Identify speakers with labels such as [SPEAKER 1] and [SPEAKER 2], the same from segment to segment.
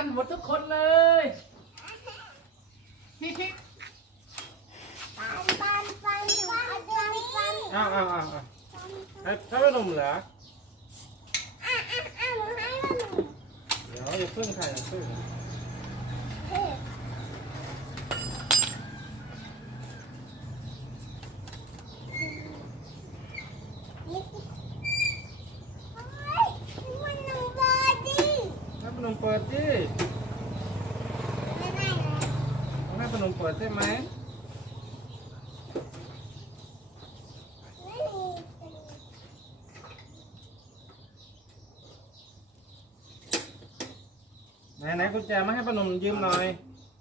[SPEAKER 1] กันหมดทุกคนเลยเอาให้ขนมเหรอเดี๋ยวอย่าพึ่งค่ะอย่าพึ่งให้ขนมเปิดดิต้องให้ขนมเปิดใช่ไหมไหนกุญแจมาให้ป้าหนุ่มยืมหน่อย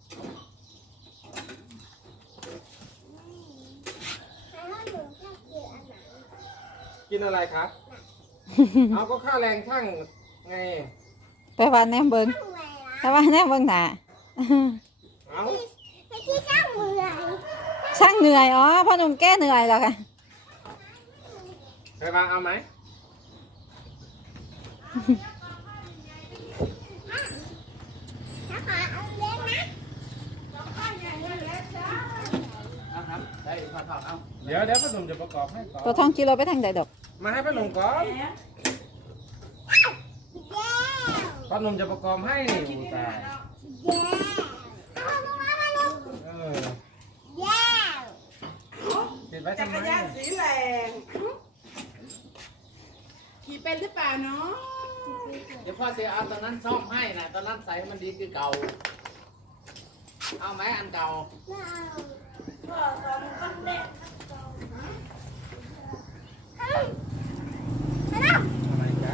[SPEAKER 1] กินอะไรครับ เอาก็ค่าแรงช่างไง
[SPEAKER 2] ไปวันแนมเบิ้งไปวันแนมเบิ้งหนา
[SPEAKER 1] เอา
[SPEAKER 2] ช่างเหนื่อยอ๋อพ่อหนุ่มแก้เหนื่อยแล้วค่ะ
[SPEAKER 1] ไปวางเอาไหมเดี๋ยวป้าหนุ่มจะประกอบให้ก่อน
[SPEAKER 2] ตัวทองกิโลไปทางใดดอก
[SPEAKER 1] มาให้ป้าหนุ่มก่อนป้าหนุ่มจะประกอบให้นี่ตาติดไว้ทำไม
[SPEAKER 3] จักรยานสีแดงขี่เป็นหรือเปล่าเนาะ
[SPEAKER 1] เดี๋ยวพ่อจะเอาตอนนั้นซ่อมให้นะตอนนั้นใส่ให้มันดีคือเก่าเอาไหมอันเก่าอะไรจ๊ะ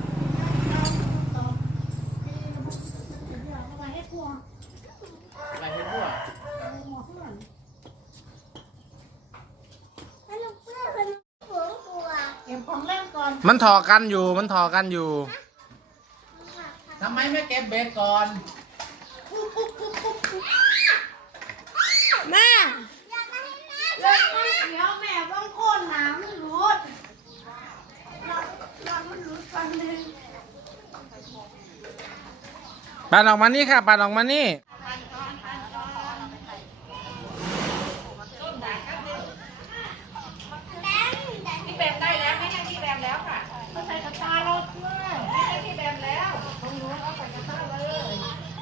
[SPEAKER 1] อะไรให้พวกมันถอกันอยู่ทำไมไม่เก็บเบรกก่อน
[SPEAKER 2] แม่
[SPEAKER 3] แล้วก็เดี๋ยวแม่ต้องโค่นน้ำมันรูดมันรูดฟันเลย
[SPEAKER 1] ปาดออกมานี่ค่ะปาดออกมานี่
[SPEAKER 3] พี่แบมได้แล้วไม่ใช่พี่แบมแล้วค่ะเขาใส่กระตาเราด้วยไม่ใช่พี่แบมแล้วตรงนู้นเอาใส่กระตาเลย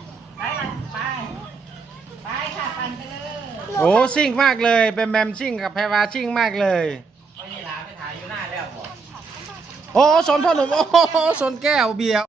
[SPEAKER 3] ไปค่ะปั่นไปเลย
[SPEAKER 1] โอ้ซิ่งมากเลยแบมซิ่งกับแพรวาซิ่งมากเลยโอ้สนพ่อหนุ่มโอ้สนแก้วเบียร์